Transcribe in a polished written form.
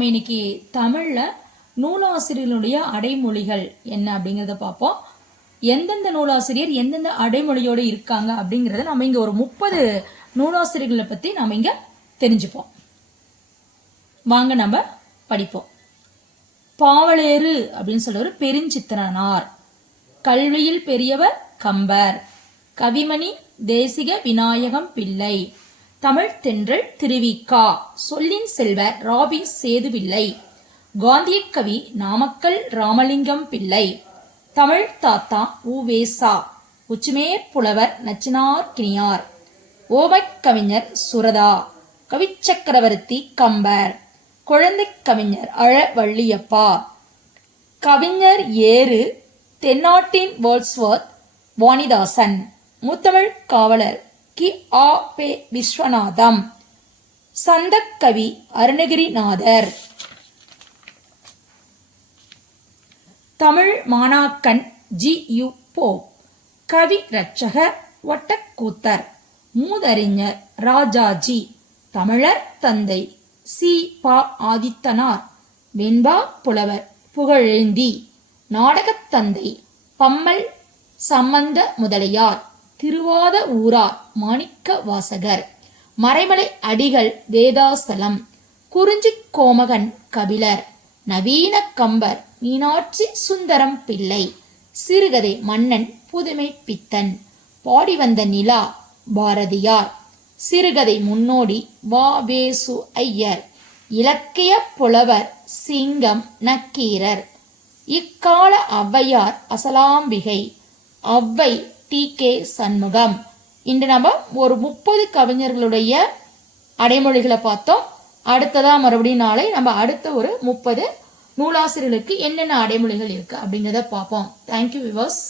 நம்ம இன்னைக்கு தமிழ்ல நூலாசிரியர்களுடைய அடைமொழிகள் என்ன அப்படிங்கிறத பார்ப்போம். எந்தெந்த நூலாசிரியர் எந்தெந்த அடைமொழியோடு இருக்காங்க அப்படிங்கிறத நம்ம இங்க ஒரு 30 நூலாசிரியர்களை பத்தி நம்ம இங்க தெரிஞ்சுப்போம். வாங்க நம்ம படிப்போம். பாவலேறு அப்படின்னு சொல்ற பெருஞ்சித்திரனார், கல்வியில் பெரியவர் கம்பர், கவிமணி தேசிக விநாயகம் பிள்ளை, தமிழ் தென்றல் திருவிக்கா, சொல்லின் செல்வர் ராபி சேதுபிள்ளை, காந்திய கவி நாமக்கல் ராமலிங்கம் பிள்ளை, தமிழ் தாத்தா உவேசா, உச்சுமேற் புலவர் நச்சினார்கினியார், ஓமைக் கவிஞர் சுரதா, கவிச்சக்கரவர்த்தி கம்பர், குழந்தை கவிஞர் அழவள்ளியப்பா, கவிஞர் ஏறு தென்னாட்டின் வேர்ட்ஸ்வொர்த் வாணிதாசன், முத்தமிழ் காவலர் கி. ஆ. பெ. விஸ்வநாதம், சந்தக்கவி அருணகிரிநாதர், தமிழ் மாணாக்கன் ஜி. யு. போப், கவி ரட்சகர் ஒட்டக்கூத்தர், மூதறிஞர் ராஜாஜி, தமிழர் தந்தை சி. ப. ஆதித்தனார், வெண்பா புலவர் புகழேந்தி, நாடகத் தந்தை பம்மல் சம்பந்த முதலியார், திருவாத ஊரார் மாணிக்க வாசகர், மறைமலை அடிகள் வேதாசலம், குறிஞ்சி கோமகன் கபிலர், நவீன கம்பர் மீனாட்சி சுந்தரம் பிள்ளை, சிறுகதை மன்னன் புதுமை பித்தன், பாடி வந்த நிலா பாரதியார், சிறுகதை முன்னோடி வ.வே.சு. ஐயர், இலக்கிய புலவர் சிங்கம் நக்கீரர், இக்கால ஔவையார் அசலாம்பிகை, ஔவை டி.கே. சண்முகம். இன்று நம்ம ஒரு 30 கவிஞர்களுடைய அடைமொழிகளை பார்த்தோம். அடுத்ததா மறுபடியும் நாளை நம்ம அடுத்த ஒரு 30 நூலாசிரியர்களுக்கு என்னென்ன அடைமொழிகள் இருக்கு அப்படிங்கிறத பார்ப்போம். Thank you viewers.